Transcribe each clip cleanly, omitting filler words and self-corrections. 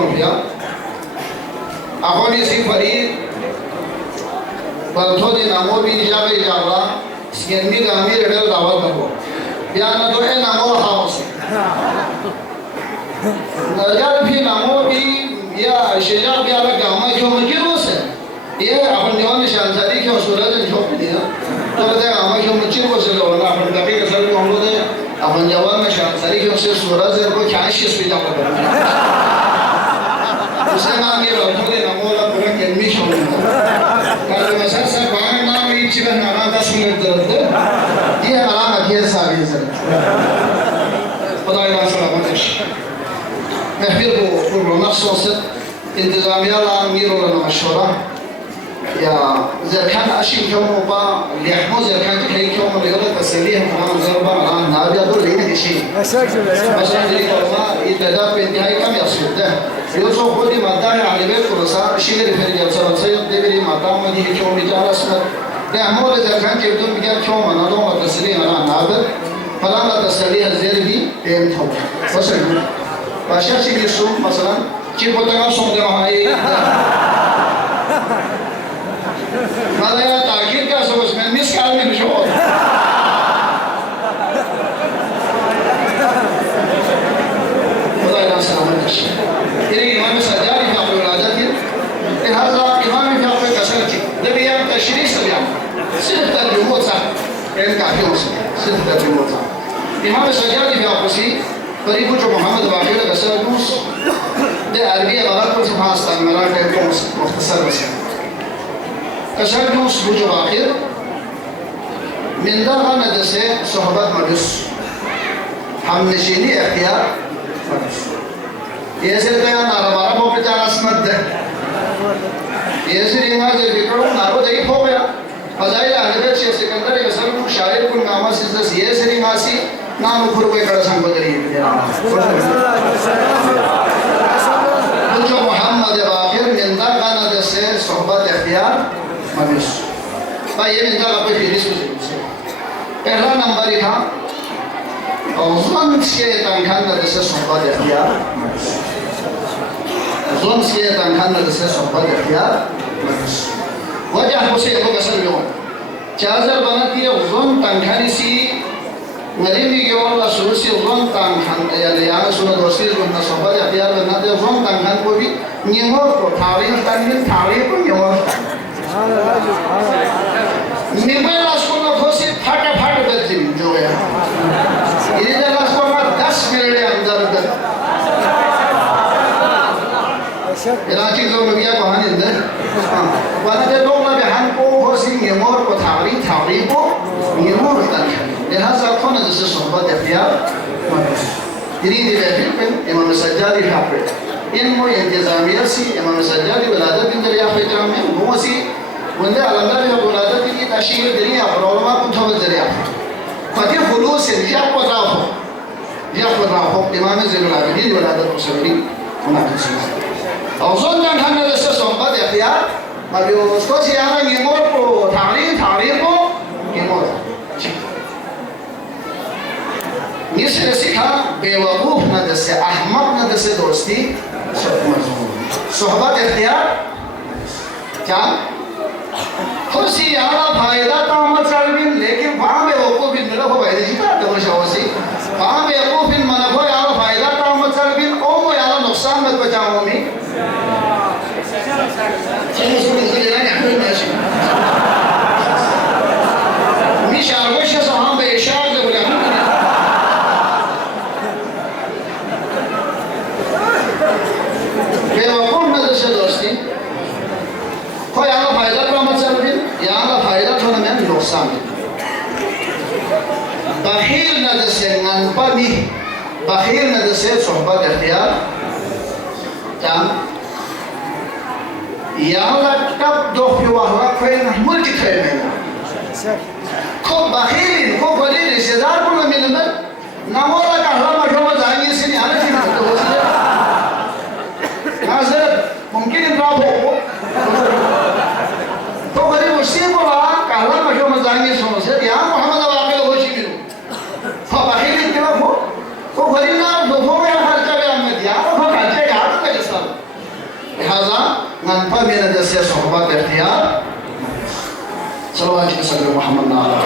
Mafia अखोनी सी फरी बर्थो दिन नामो भी निजाबे जाला स्केनमी गामी रेडल दावत बनो बियान तो है नामो हाउस नजर भी नामो भी या शेजा भी आला गामा क्यों मजिरो से ये अपन जवान शानदारी क्यों सूरज झोंक दिया तो कहते हैं गामा क्यों मजिरो से लो ना अपन कभी कसर को हम लोग ने अपन जवान में शानदारी क्यों से सूरज को क्या शिश भी जाता है उसने नाम ये लोगों ने नामो ला पूरा केमी shown kalau masa saya bangun nama ini cuma nama das minit terus, dia alam akhir sahaja saja. Pada yang saya lakukan, mahfir bu nafsu intizamiya la miro la masyurah, ya zerkan asyik kamu apa, lihatmu zerkan kaya kamu lihat terselih kamu zerba malah nabi adu lini disi. Masa jadi kalau ini pada pentihai kami asyidah. يوسف خودي مدعي على بيت ورسال شيء اللي في الجلسة سيد دبري مدام ودي كيوم بيجار اسمه ده أمور إذا كان كيبدون بيجار كيوم أنا دوم تسليه أنا نابر فلا لا تسليه الزير بي بين ثوب وصل باشا شيء يسوم مثلا كيف بتعرف سوم ده هاي ماذا يا تأكيد كاسوس من ميس كلام من شو خدا يرحمه ini imam sajari fi awladatin هذا imam fi awlad kasarati ده بيان تشريح سريع صرف الموتى كان كافي صرف الموتى imam sajari في أقصي قريب جو محمد باقر كسردوس ده عربي عبارات को سبحان مراكه को مختصر بس كسردوس جو باقر من ده انا ده صحبات مجلس हम नशीनी اختیار ये से तो यार नारा बारह बोल चार असमत है ये से रिंगा जो बिकड़ों नारो दही हो गया फजाइल अहलबैत शेख सिकंदर ये सब लोग शायर कुल नामा से ये से रिंगा सी नाम उखर कोई कड़ा संग बदली जो मोहम्मद बाकिर निंदा गाना जैसे सोहबत इख्तियार मनुष्य भाई ये निंदा का कोई फिरिस कुछ पहला नंबर ही था ظلم سيئة كان لسه صحبة اختيار ظلم سيئة كان لسه صحبة اختيار وجه بسيط كسر يوم جازر بناتي ظلم تنخاني سي مريمي جوال سوسي ظلم تنخان يعني أنا سونا دوسي ظلم صحبة اختيار بناتي ظلم تنخان کو بھی نيمور کو تاريخ تنخان تاريخ کو نيمور نيمور اسکولا خوشی پھٹ پھٹ بجتی جو ہے ini adalah sebuah 10 miliar अंदर इलाकी जो लोग यहाँ कहानी अंदर वाला जो लोग ना बिहान को होशी नियमों को थावरी को नियमों रहता है लिहाजा कौन है जिससे सोहबत इख्तियार ini di Filipin Imam Sajjadi hafid ilmu intizamiyah si Imam Sajjadi waladat dari hafid kami semua si benda alamdar yang waladat ini tasyir dari apa ulama pun tahu dari apa فتي فلوس يأخذ رافو إمام زين العابدين ولادة المسلمين هناك سنة أظن أن هذا الأساس صنبات اختيار ما بيوستوس يعني يمر تعريقه يمر نسل سيكها بوقوف ندس أحمق ندس دوستي صحبات اختيار क्या खुशी यारा फायदा तो अमर सालबिन लेकिन वहाँ में वक़ूफ़ इन नला हो भाई जी का तो शावसी वहाँ में वक़ूफ़ इन मन हो यारा फायदा तो अमर सालबिन ओ मो यारा नुकसान मत बचाओ मी चलो सुन इसे लेना है हमें मैच मी शारवश सहां बे इशार ले बोला बेवकूफ़ नजर से दोस्ती कोई यारा फायदा तो अमर सालबिन यारा फायदा तो हमें नुकसान बखील नदसे ननपनी बखील नदसे सोहबत इख्तियार जान यारा कब दो फिवाहरा कोई नहमुल की कोई में को बखील को बड़ी रिश्तेदार को न मिलने नमोरा का हला मशहूर जाएंगे इसलिए आने की तो हो जाए नाज़र मुमकिन इम्राब हो तो बड़ी मुश्किल को रहा कहला मशहूर जाएंगे सुनो से यहाँ मोहम्मद वाक़ई हो शी मिलो तो बखील इतना हो तो बड़ी ना दो में खर्चा भी हमने दिया और खर्चे याद लगे सब ngàn pa mina da se sohbat ikhtiyar salawat ke sadr Muhammad nabi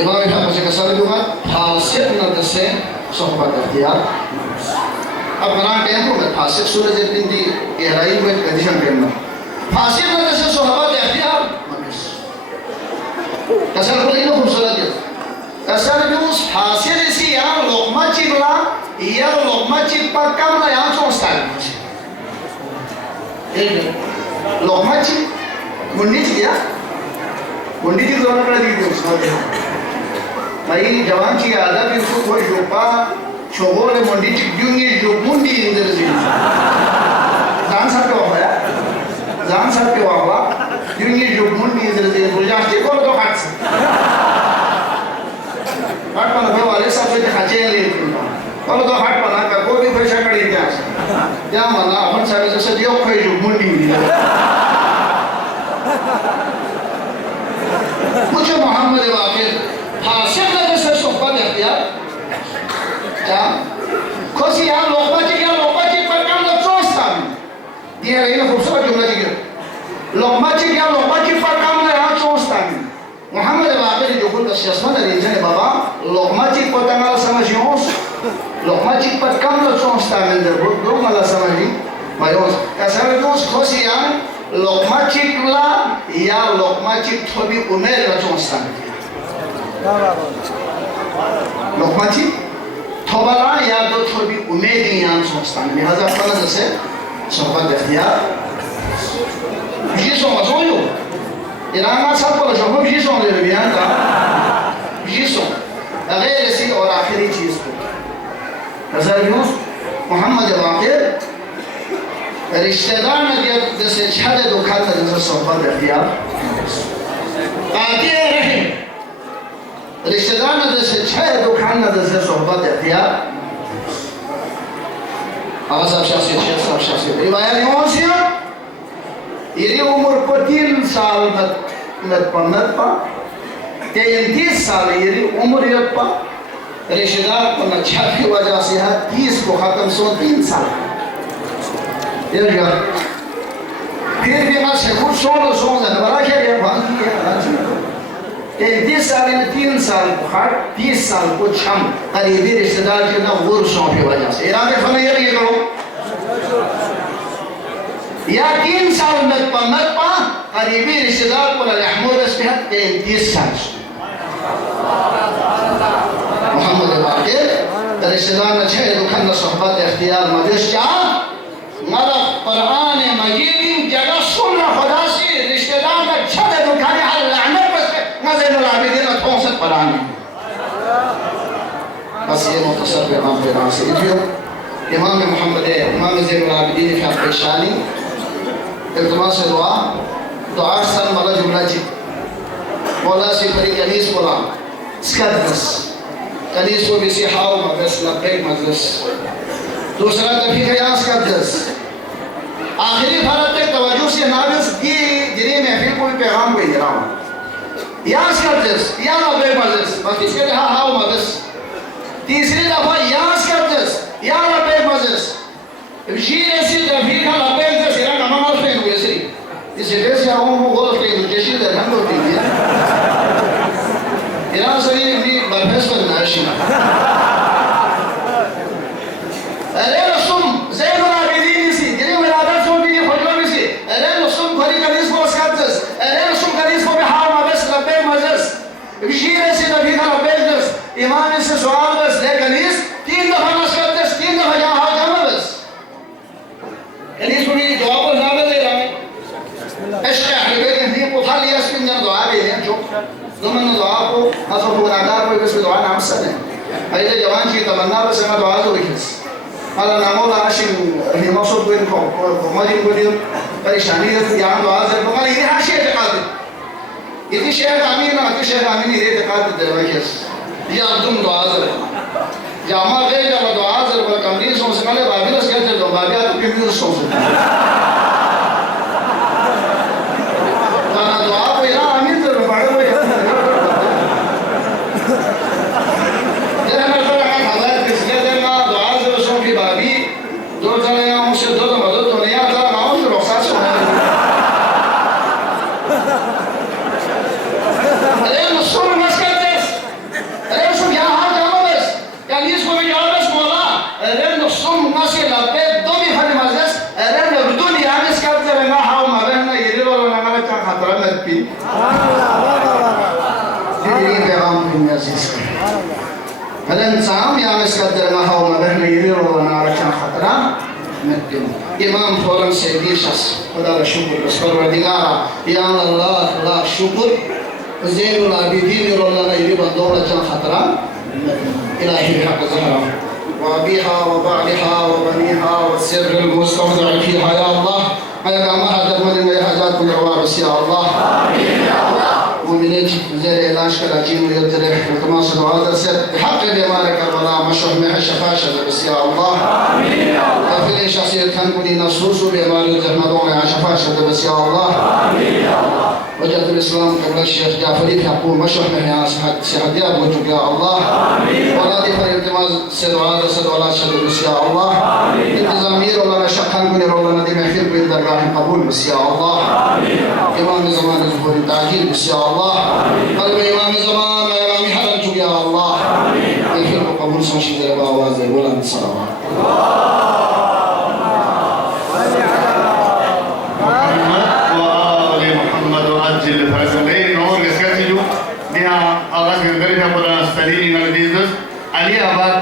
imam Ahmad ke sadr juga fasik na da se sohbat ikhtiyar अब बना टेंपो में फासिक सूरज इतनी गहराई में कंडीशन करना फासिक ना da se sohbat ikhtiyar kasar ko ino खूबसूरत है kasar jus hasil isi yang lokma cipla iya lokma cipa kam la yang sostan lokma cip mundi ya mundi di zona kala di deu sabe aí jawan ki ada bi ko koi jopa chogole mundi cip jungi jo mundi indar zi dan sa ko ya dan sa ko wa jungi jo mundi indar zi bulja ke ko to hat हाट पर नफे वाले सब से खाचे ले और तो हाट पर ना का कोई भी पैसा कड़ी क्या क्या माना अपन सारे जैसे दियो कोई जो मुंडी मुझे मोहम्मद वाकिर फासिक ने जैसे सोफा दे दिया क्या खुशी यार लोकमा जी पर काम तो चोस्ता दिया रही ना खूबसूरत जुमला जी लोकमा जी पर काम ना यहाँ चोस्ता Muhammad वाकिर जो कुल सियासत है रीजन है बाबा लोकमाचिक पर तंगल समझियों लोकमाचिक पर कम लोग स्टाइल दे दो माला समझी मायोस ऐसा भी तो खुशी यार लोकमाचिक ला या लोकमाचिक थोड़ी उम्र का चोस्ता लोकमाचिक थोबला या तो थोड़ी उम्र की यान चोस्ता लिहाजा अपना जैसे सोफा देखिया ये समझो इराना सब को जो हम ये सोने लगे हैं ना ये सो अगर ऐसी और आखिरी चीज को नजर यूं मोहम्मद वाकिर रिश्तेदार ने जैसे छाले दुखा था जैसे सोफा दे दिया आगे रहे रिश्तेदार ने जैसे छाले दुखा ने जैसे सोफा दे दिया आवाज आप शासी रिवायत यूं सी ये उम्र को 3 साल मत पा 33 साल ये उम्र ये पा रिश्तेदार को नच्छा की वजह से है 30 को खत्म सो 3 साल ये क्या फिर भी मैं से कुछ सोलो ना बड़ा क्या ये बात है 33 साल में 3 साल को खट 30 साल को छम करीबी रिश्तेदार के ना वो सो की वजह से इरादे फने ये करो या 3 साल मत पा करीबी रिश्तेदार को रहमूर से 30 साल मोहम्मद वाकिर रिश्तेदार ने छह दुखन सोहबत इख्तियार मदेश क्या मगर कुरान मजीद जगह सुन खुदा से रिश्तेदार ने छह दुखन हल लानत बस मज़ीनुल आबिदीन थोसत कुरान बस ये मुख्तसर पैगाम पे से इमाम मोहम्मद इमाम ज़ैनुल आबिदीन की पेशानी इल्तिमास दुआ दुआ सन वाला जुमला जी मौला से परी कनीस बोला स्कदस कनीस को भी सिहाओ मदरस लब्बैक मदरस दूसरा तभी खयास स्कदस आखिरी भारत तक तवज्जो से नाबिस की जिने महफिल को भी पैगाम भेज रहा हूँ या स्कदस या लब्बैक मदरस बाकी इसके लिए हाओ मदरस तीसरी दफा या स्कदस या लब्बैक मदरस जी ऐसी तभी का लब्बैक से सिरा नमाज पे हुए सी इस जैसे हम वो गोल पे जैसे दर हम लोग दी इरान से ये बरफस पर नाशी अरे रसूम ज़ैनुल आबिदीन सी जिन्हें विलादत सो भी फजलो भी सी अरे रसूम खरी कनीस को स्कदस अरे रसूम कनीस को भी हार मदरस लब्बैक मदरस जी ऐसी तभी का लब्बैक मदरस इमाम से सवाल बस ले कनीस 3 दफा स्कदस 3 दफा जा हां जामा बस कनीस को भी जवाब ना दे रहा है इश्क़ अहले बैत ने को था लिया इसके अंदर दुआ भी है जो ज़मन दुआ को असर गुनाहगार को बस दुआ नाम से है पहले जवान की तमन्ना बस ना दुआ तो लिखिस हां नामोला आशिक ही मकसूद को इनको मरीम को दियो परेशानी है यहां दुआ से तो ये हाशे एतकाद ये शेख आमीन ये एतकाद दे वैस ये तुम दुआ से जामा गए जब दुआ से बोला कमरी सो से पहले बाबिलस कहते दो बाबिया तो भी सो से मुतमक्किन इमाम फौरन से दीशस खुदा का शुक्र बस परवरदिगारा या अल्लाह खुदा शुक्र ज़ैनुल आबिदीन रोला ये बंदोड़ा चल खतरा इलाही हक ज़हरा वअबीहा वबालिहा वबनीहा वसिर المستودع فيها يا الله أيا ما هذا من الحاجات كل عوارس يا الله آمين يا الله مؤمنين زي العلاج كلاجين ويدري وتماس هذا السر بحق الإمارة كربلاء مشروع مع الشفاشة بس يا الله آمين يا الله كفيل شخصية كان كوني نصوص بإمارة الزحمة مع الشفاشة بس يا الله آمين يا الله وجدت الإسلام قبل الشيخ جعفري يقول مشروع مع صحة يا بوجود يا الله آمين ولا دفع التماس سدعاء سدعاء شديد بس يا الله آمين انتظامير ولا شقان كوني ولا ندي محفل بين درجات قبول بس يا الله آمين إمام زمان الظهور التعجيل بس يا الله قلب إمام زمان إمام حرج يا الله يغفر قبول سمشي دربا وازي ولا صلوات محمد وآل محمد وعجل فرزقين نور رسالته بها أغاث من درجة قرآن السليم من البيزنس علي أباد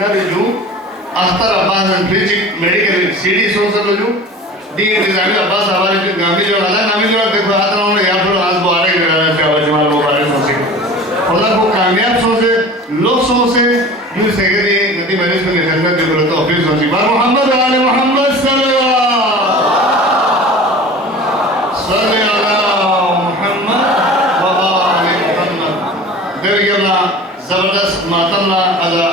نرجو أختار أباس الفريجيك ميديكال سيدي سونسر لجو دي انتظامي أباس أباري نامي جو غلا نامي جو देखो हाथ में यहाँ पर आज बुआरे जमाल बुआरे सोचे खुदा को कामयाब सोचे लोग सोचे यूँ सेक्रेटरी नदी मैनेज में निकलने की जरूरत है ऑफिस सोची बार मोहम्मद वाले मोहम्मद सल्लल्लाहु जबरदस्त मातम ना अदा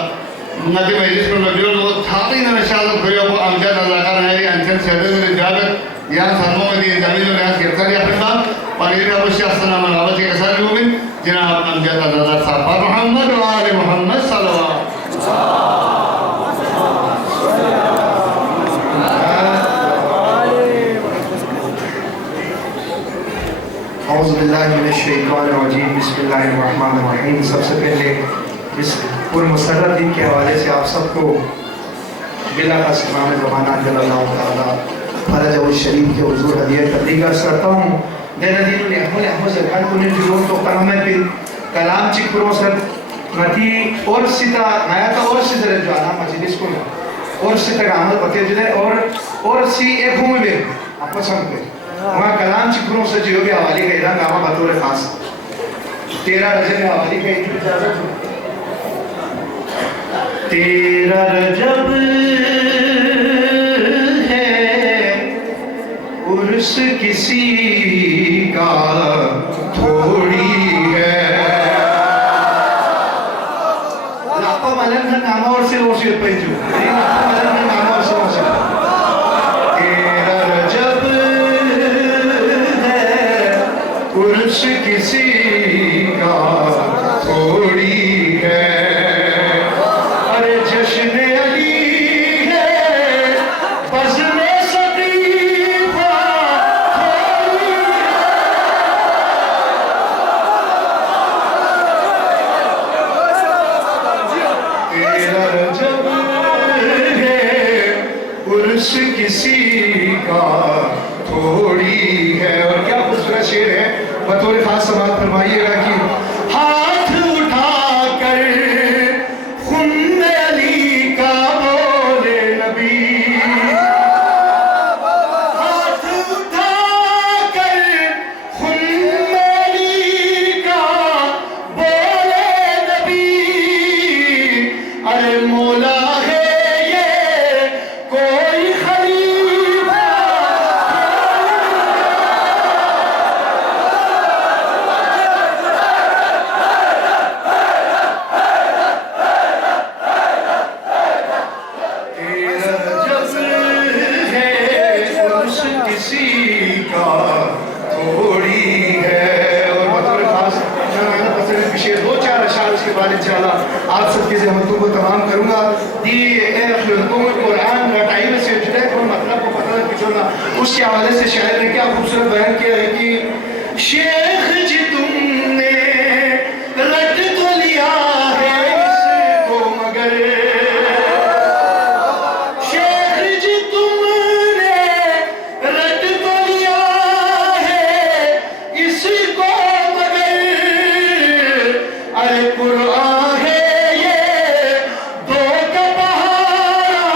नदी मजलिस में नदियों वो थाती ना निशान करियो वो अमजद अदाकार है ये अंचल शहर में जाकर यहाँ धर्मों में दिए जमीन और यहाँ गिरता दिया अपने बाप पानी का बुश अस्सलाम अलैकुम के साथ लोग जनाब अमजद अदाकार साहब मोहम्मद वाले मोहम्मद सल्लल्लाहु औज़ु बिल्लाहि मिनश शैतानिर रजीम बिस्मिल्लाहिर्रहमानिर्रहीम। सबसे पहले इस पुरमसरत दिन के हवाले से आप सबको बिला का सलाम ज़माना जल्लल्लाहु ताला फरज और शरीफ के हुजूर हदिया तबलीग अर्ज़ करता हूँ। देना दिन ने हमने हमसे कान कुने जुलूम तो कलमे पे कलाम चिकरो सर नती और सीता नया तो और सी तरह जो आना मजलिस को और सी तक आमद पते जुले और सी एक घूम में आपस में वहाँ कलाम चिकरों से जो भी हवाले का इधर नामा बतौर खास 13 रजब हवाले का इजाजत 13 रजब है उर्स किसी का थोड़ी है लापा मलन का नामा और से रोशी पैजू लापा मलन का नामा और से रोशी 13 रजब उर्स किसी का थोड़ी है अरे जश्न अली है बज़्म-ए सकीफ़ा थोड़ी है 13 रजब है उर्स किसी का थोड़ी है। और क्या दूसरा शेर है बतौर खास समाज फरमाइएगा कि हाथ उठाकर खुन्ने अली का बोले नबी हाथ उठाकर खुन्ने अली का बोले नबी अरे मौला है ये कोई खलीफा किसी का थोड़ी है। और बतौर खास पिछले 2-4 अशार उसके बाद इंशाअल्लाह आप सबकी ज़हमतों को तमाम करूँगा। ये कुरान टाइम से जुड़े और मतलब को पता पिछोना उसके हवाले से शायर ने क्या खूबसूरत बयान किया है कि शेख जी तुमने रट तो लिया है इसको मगर कुरान है ये दो का बहारा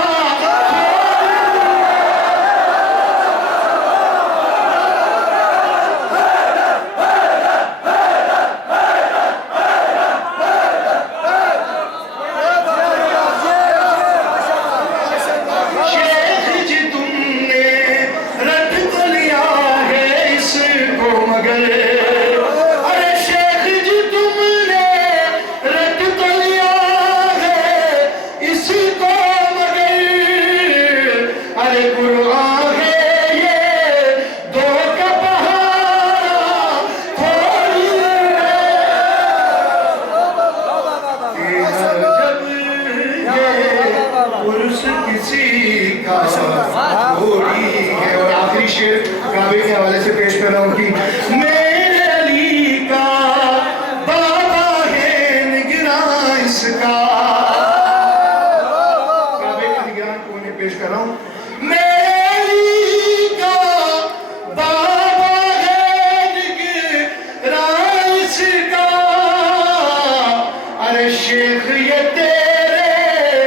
शेख ये तेरे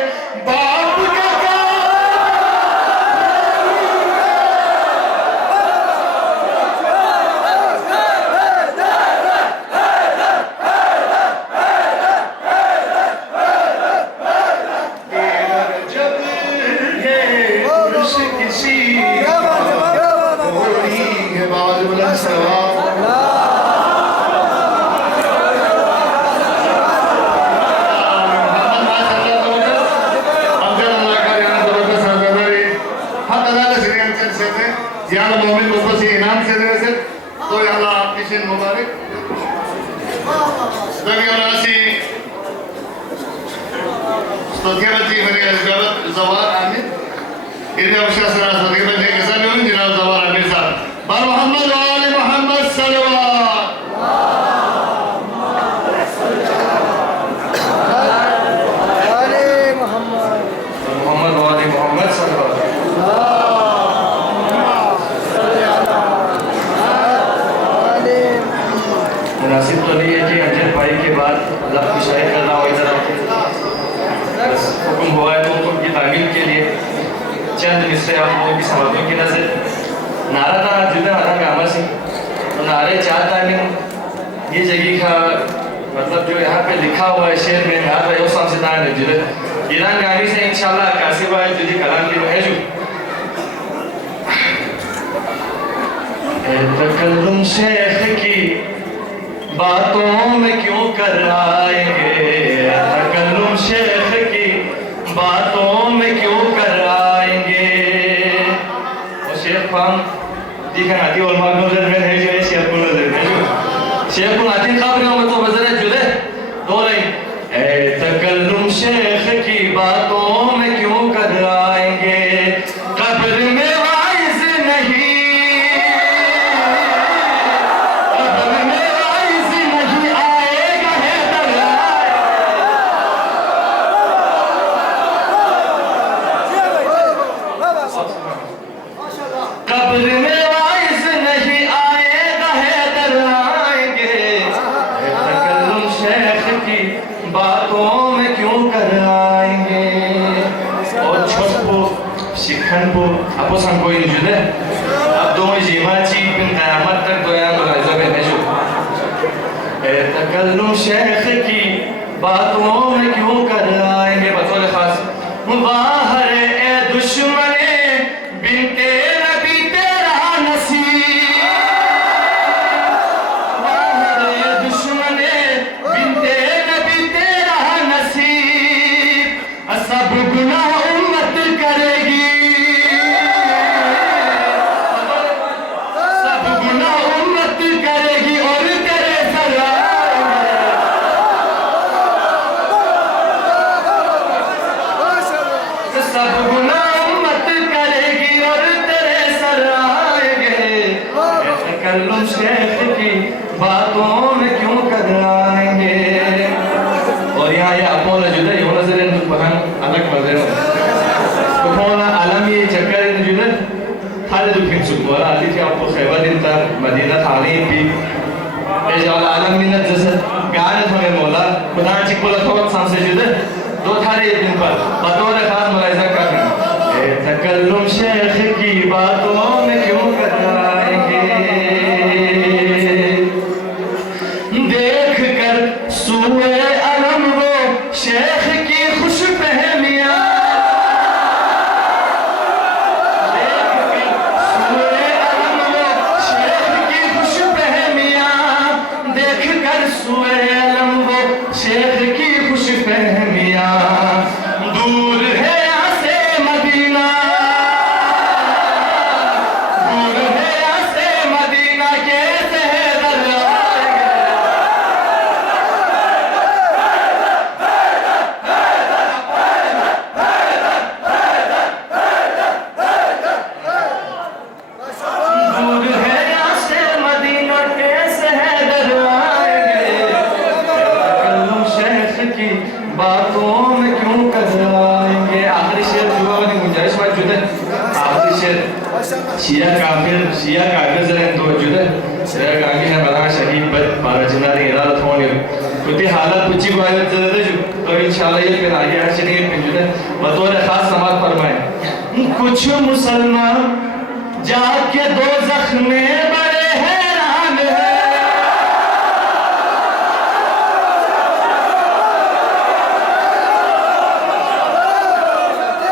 बाप का जब ये पुरुष किसी होती है बाज बुलंद सवाब याला मोमिन ऊपर इनाम से दे से तो याला किशन मुबारक दरियासी स्टोकेरती मेरे गलत जवाब आमिर इधर अवश्य सरा सदीक में एक ऐसा लोग जिन्होंने जवाब आमिर साहब बार मोहम्मद वाले मोहम्मद सल्लल्लाहु अलैहि मोहम्मद वाले मोहम्मद सल्लल्लाहु मुनासिब तो नहीं है कि अजय भाई के बाद लफ्ज़ की शायद करना हो इधर हुक्म हुआ है तो हुक्म की तामील के लिए चंद मिसरे आप लोगों की समझों की नजर नारा था जुदा आधा कामर से तो नारे चार तामील ये जगह का मतलब जो यहाँ पे लिखा हुआ है शेर में नारा यो सामसे तान जुदा ईरान गाड़ी से इंशाल्लाह कासिबा है जुदी कलाम की है जो तकल्लुम शेख की बातों में क्यों कर आएंगे तकल्लुम शेख की बातों में क्यों कर आएंगे और शेख फाम दिखा आती और मार्ग नजर में है जो शेख को नजर में जो शेख को आती खबरों में तो बजर जुले दो नहीं ए तकल्लुम शेख की बातों में क्यों कर आएंगे कब्र में वाइज नहीं कब्र में वाइस नहीं आएगा हैदर आएंगे तकल्लुम शेख की बातों में क्यों कर आएंगे और छोटो शिखनपो आपो संको इंजुले अब दो जीवाची बिन क़यामत तक दोया मुलाज़ा बने जो तकल्लुम शेख की बातों में क्यों कर आएंगे बतौर खास बाहर ए दुश्मने बिनते तकल्लुम शेख की बातों में क्यों कर आएंगे और यहाँ ये अपोला जुदा ये नजर इन बहन अलग मजे हो तो कौन आलमी चक्कर इन जुदा हर जो फिर सुबह आती थी आपको खैबर दिन तक मदीना थाने भी ये जाल आलम में न जैसे गाने थोड़े मौला खुदा चिकबोला थोड़ा सांसे जुदा दो थारे दिन पर बतौर खास मुलाज़ा करना तकल्लुम शेख की बातों में क्यों कर आएंगे देख कर सूए अलम वो शेख की खुश फहमियां देख कर सूए अलम वो शेख की खुश फहमियां देख कर सूए अलम वो शेख की खुश फहमियां दूर है यहाँ से मदीना दूर है यहाँ से मदीना कैसे है दरिया दूर है यहाँ से मदीना कैसे है दरियाएंगे तकल्लुम शेख की बातों में क्यों कर आएंगे आखिरी शेर जुआ वाली गुंजाइश बात जुदा आखिरी शेर शिया काफिर जरा तो जुदा शेर गांगी ने बना शहीद बद बारा जिंदा ने इरादा थोड़ी कुछ हालत कुछ को आयत जरूर जो तो इंशाल्लाह ये फिर आगे हर चीज़ पे जो है बतौर खास समाज फरमाए कुछ मुसलमान जाके दोज़ख में बड़े हैरान है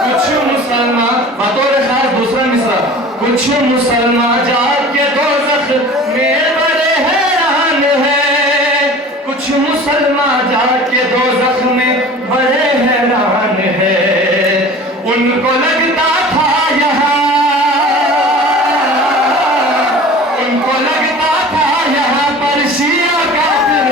कुछ मुसलमान बतौर खास दूसरा मिसरा कुछ मुसलमान जाके दोज़ख में बड़े हैरान है कुछ मुसलमान जाके दोज़ख में बड़े हैरान है उनको लगता था यहाँ उनको लगता था यहाँ पर शिया काफिर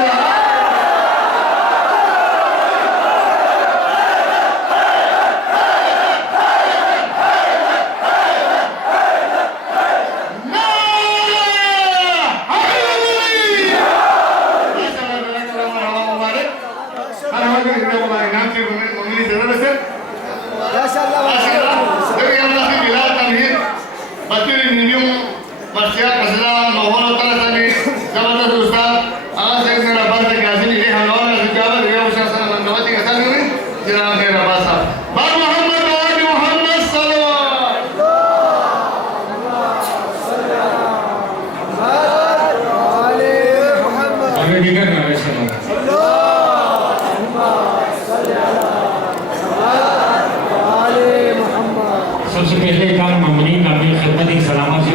सबसे पहले काम मामूली काबिल खिदमत एक सलामत से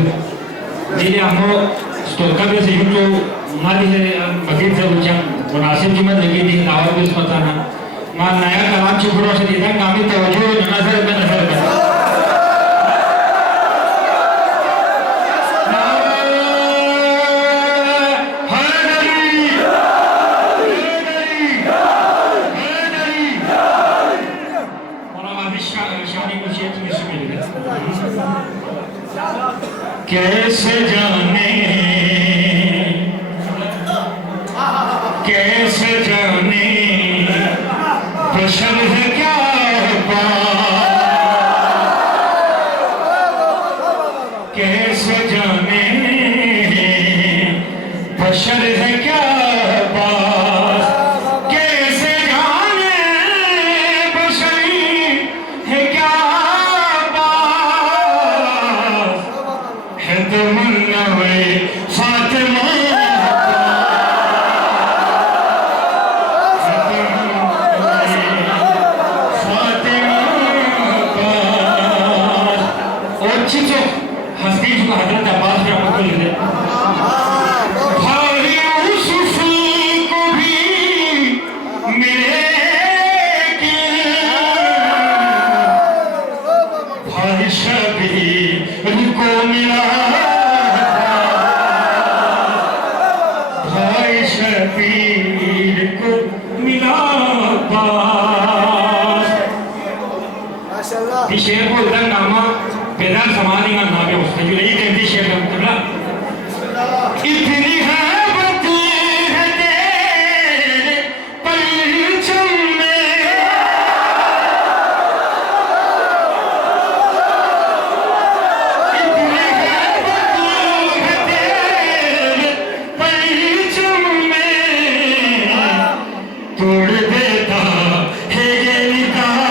जिन्हें हमको स्टोर से यूँ जो माली है बकीर से उच्च मुनासिब कीमत लगी थी दावत भी इसमें था ना मां नया कलाम चुपड़ों से देता कामी तवज्जो नजर में नजर कर कैसे जाने बशर है क्या कैसे जाने बशर है क्या कैसे जाने बशर है क्या है तो मुन्नवे फातिमा हजरत अब्बास रहमतुल्लाह भाई यूसुफ को भी मिले के भाई शबीर को मिला भाई शबीर को मिला माशाल्लाह शेर को इधर नामा बेदार समाधि का नाम है उसका जो ये कहती शेर का मतलब इतनी हैबत है तेरे परचम में इतनी हैबत है तेरे परचम में तोड़ देता है ये निकाह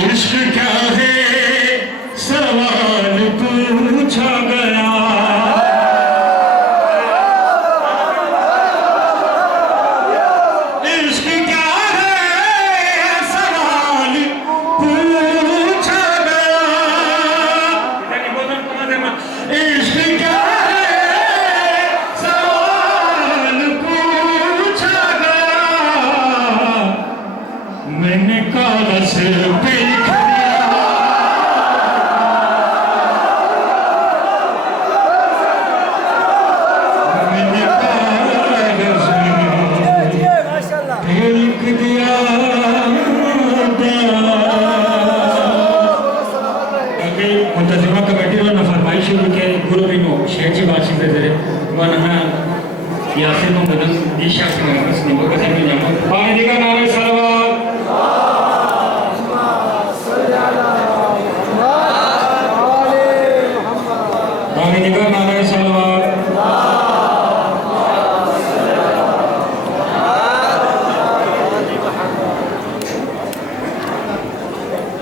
इश्क क्या है सवाल पूछा गया इश्क क्या है सवाल पूछा गया इश्क क्या है सवाल पूछा गया मैंने कागज पे लिख दिया Aisha sekarang sini bukan saya menyambut. Bang Dika Nabi Salawat. Bang Dika Nabi Salawat.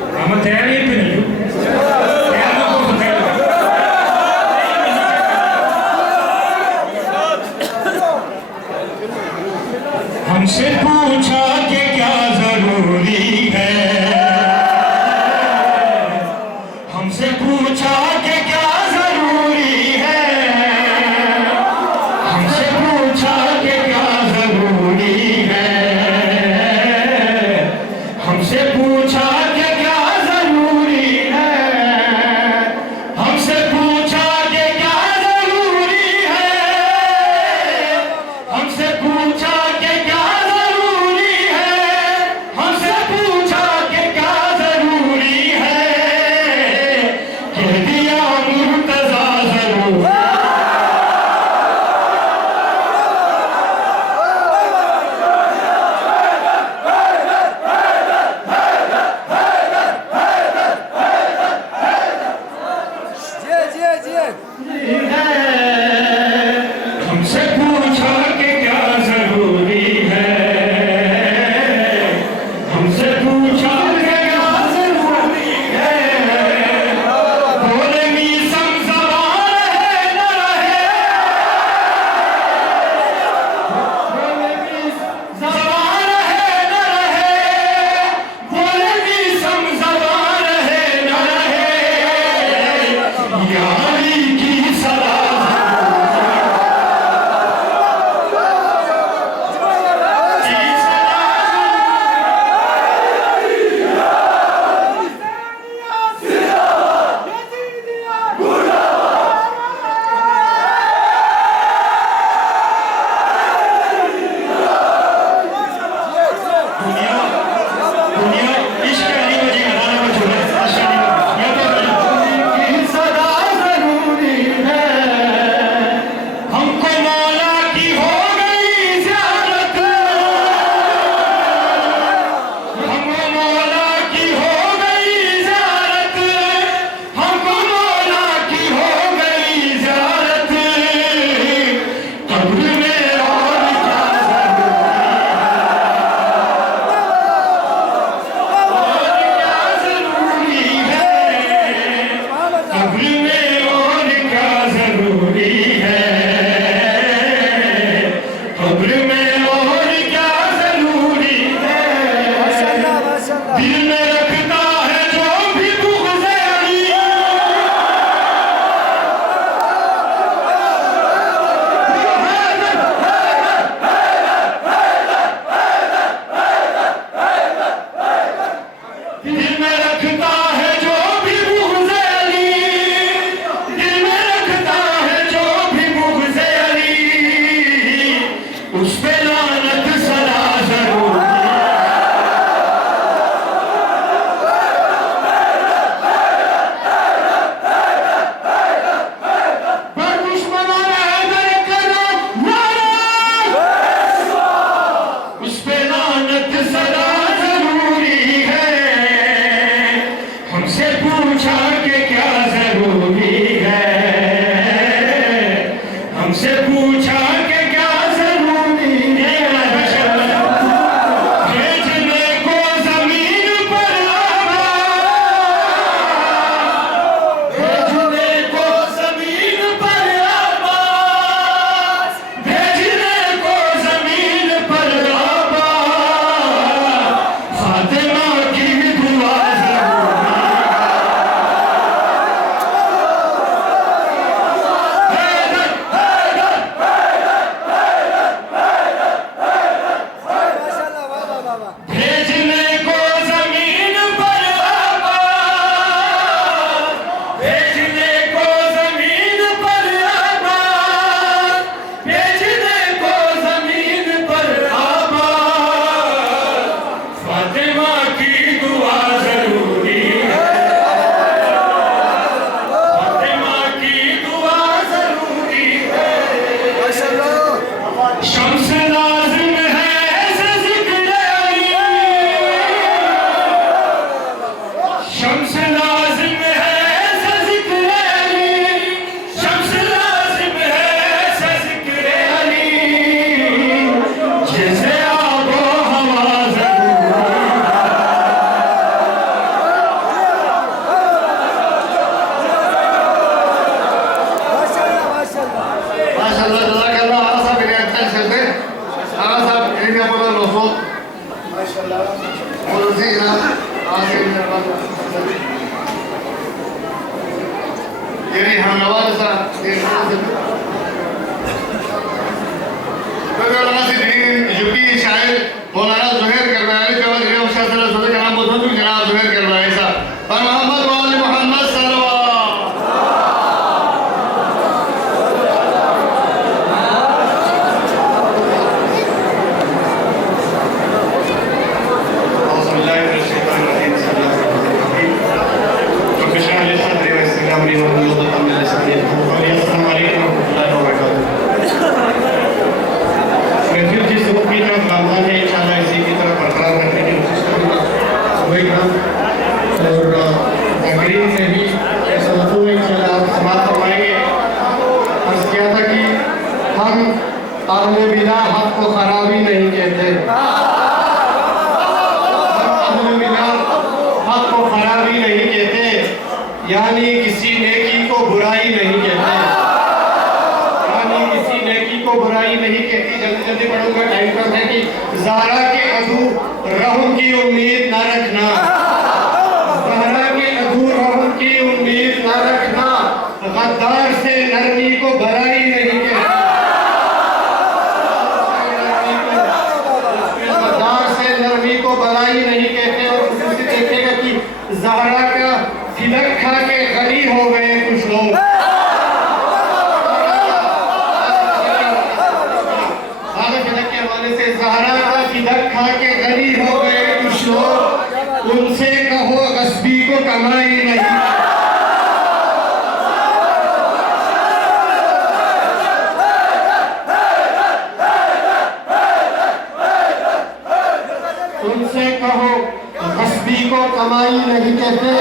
Kamu tayar itu nih? Tayar apa tayar? हमसे पूछा कि क्या जरूरी है, हमसे पूछा कि क्या जरूरी है, हमसे पूछा कि क्या जरूरी है, हमसे पूछा कि क्या जरूरी है, हमसे पूछा कि क्या जरूरी है, हमसे पूछा कि क्या जरूरी है, हमसे पूछा कि क्या जरूरी है, कह दिया मुर्तजा जरूर। हमसे पूछा कि क्या जरूरी है, हमसे पूछा कि क्या जरूरी है, बोले मीसम ज़बान है न रहे, बोले मीसम ज़बान है न रहे, बोले मीसम ज़बान है न रहे, यारी की सदा दुनिया इश्क अली वजी घराना को छोड़े ये तो सदा जरूरी है, हमको मौला की हो गई ज़ियारत, हमको मौला की हो गई ज़ियारत, हमको मौला की हो गई ज़ियारत, कब्र में और क्या जरूरी है, कब्र में और क्या जरूरी है, कब्र में और क्या जरूरी है, दिल में रखता है जो भी बुग़्ज़ अली, दिल में रखता है जो भी बुग़्ज़ अली, दिल में रखता है जो भी बुग़्ज़ अली, उस पे लानत सदा जरूरी है। पर दुश्मनों ने हैदर करो नारा, उस पे लानत सदा जरूरी है, हमसे पूछा कि क्या जरूरी है, हमसे पूछा कि क्या जरूरी है, भेजने को जमीन पर आबाद, भेजने को जमीन पर आबाद, भेजने को जमीन पर आबाद, फातिमा की दुआ भेजने को जमीन पर आबाद, भेजने को जमीन पर आबाद, भेजने को जमीन पर आबाद, फातिमा की दुआ जरूरी है, फातिमा की दुआ जरूरी है, शम्स माशाल्लाह और उसे जनाब आगे ये हम नवाज साहब यूपी शायर मौलाना ज़ुहैर करवाई जवाब जनाब शाह सल्लल्लाहु अलैहि वसल्लम जनाब मुहम्मद जनाब ज़ुहैर करवाई साहब और मोहम्मद वाले मोहम्मद सल्लल्लाहु हक को खराबी नहीं कहते, हक को खराबी नहीं कहते, यानी किसी नेकी को बुराई नहीं कहते, यानी किसी नेकी को बुराई नहीं कहती। जल्दी जल्दी पढ़ूंगा, टाइम कम है कि ज़हरा के अधू रहम की उम्मीद न रखना, ज़हरा के अधू रहम की उम्मीद न रखना, गद्दार से नरमी को भलाई नहीं कहते, को भलाई नहीं कहते। और उसी देखेगा कि ज़हरा का तिलक खा के गनी हो गए कुछ लोग, तिलक के हवाले से ज़हरा का तिलक खा के गनी हो गए कुछ लोग, उनसे कहो गस्बी को कमाई नहीं, उनसे कहो गस्बी को कमाई नहीं कहते।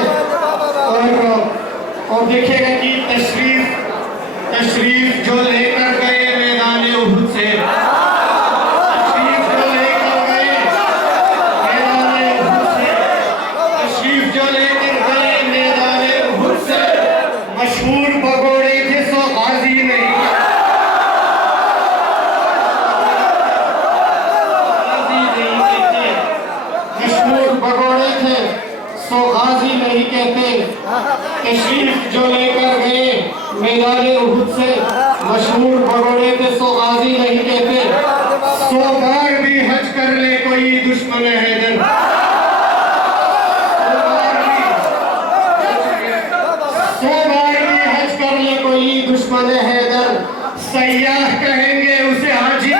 और देखिएगा कि तशरीफ जो लेकर गए मैदान उहुद से, तशरीफ जो लेकर गए मैदान उहुद से, तशरीफ जो लेकर गए मैदान उहुद से, मशहूर भगोड़े थे सो गाजी नहीं, भगोड़े थे सो गाजी नहीं कहते। तशरीफ जो लेकर गए मैदान उहुद से, मशहूर भगोड़े थे सो गाजी नहीं कहते। 100 बार भी हज कर ले कोई दुश्मन हैदर, 100 बार भी हज कर ले कोई दुश्मन हैदर, सयाह कहेंगे उसे हाजी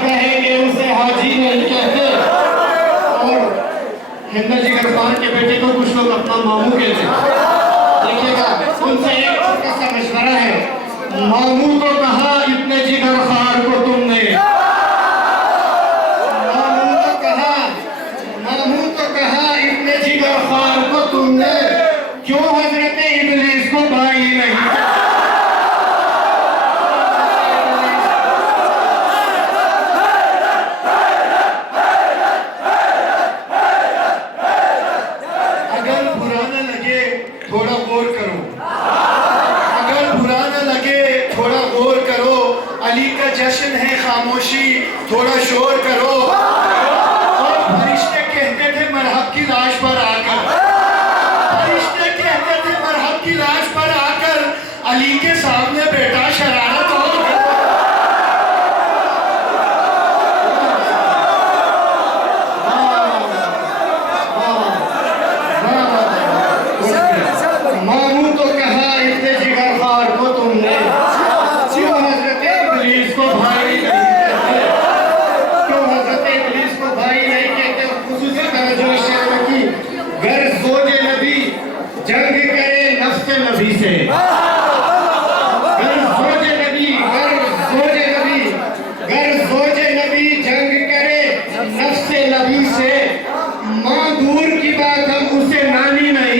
कहेंगे उसे हाजी नहीं कहते। और हिंदर जी गरफान के बेटे को कुछ लोग अपना मामू कहते हैं। देखिएगा, उनसे एक छोटा सा मशवरा है, मामू को कहा इतने जिगर खार को तुमने, मामू तो कहा इतने जिगर खार को तुमने, क्यों हजरत इब्लीस को भाई नहीं। थोड़ा गौर करो, अगर बुरा न लगे थोड़ा गौर करो, अली का जश्न है खामोशी थोड़ा शोर करो। और फरिश्ते कहते थे मरहब की लाश पर आकर, फरिश्ते कहते थे मरहब की लाश पर आकर, अली के सामने बेटा शरारत हो। मामू तो कहा इतने जिगर खार को तुमने, क्यों हजरत इब्लीस को भाई नहीं कहते, क्यों हजरत इब्लीस को भाई नहीं कहते। खुसूसी तवज्जो शेर की, गर ज़ोजे नबी जंग करे नफ्स नबी से, गर ज़ोजे नबी जंग करे नफ्स नबी से, माँ दूर की बात हम उसे नानी नहीं।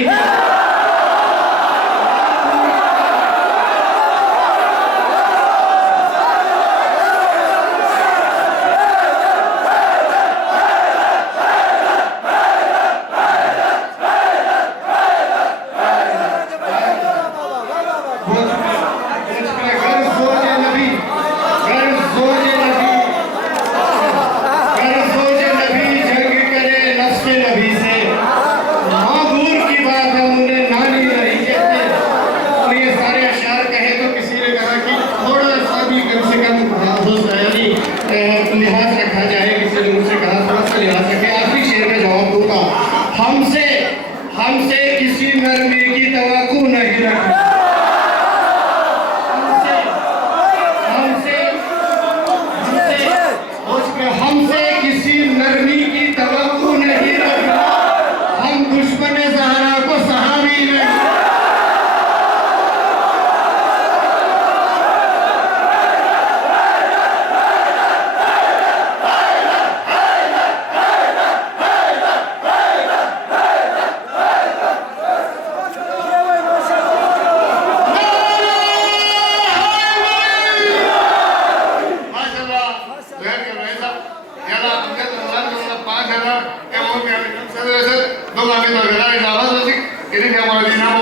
हमसे हमसे किसी नरमी की तवक्को नहीं रखी हमसे किसी नरमी की तवक्को नहीं रखा हम दुश्मन ज़हरा को सहावी नहीं Ini yang mau dinamakan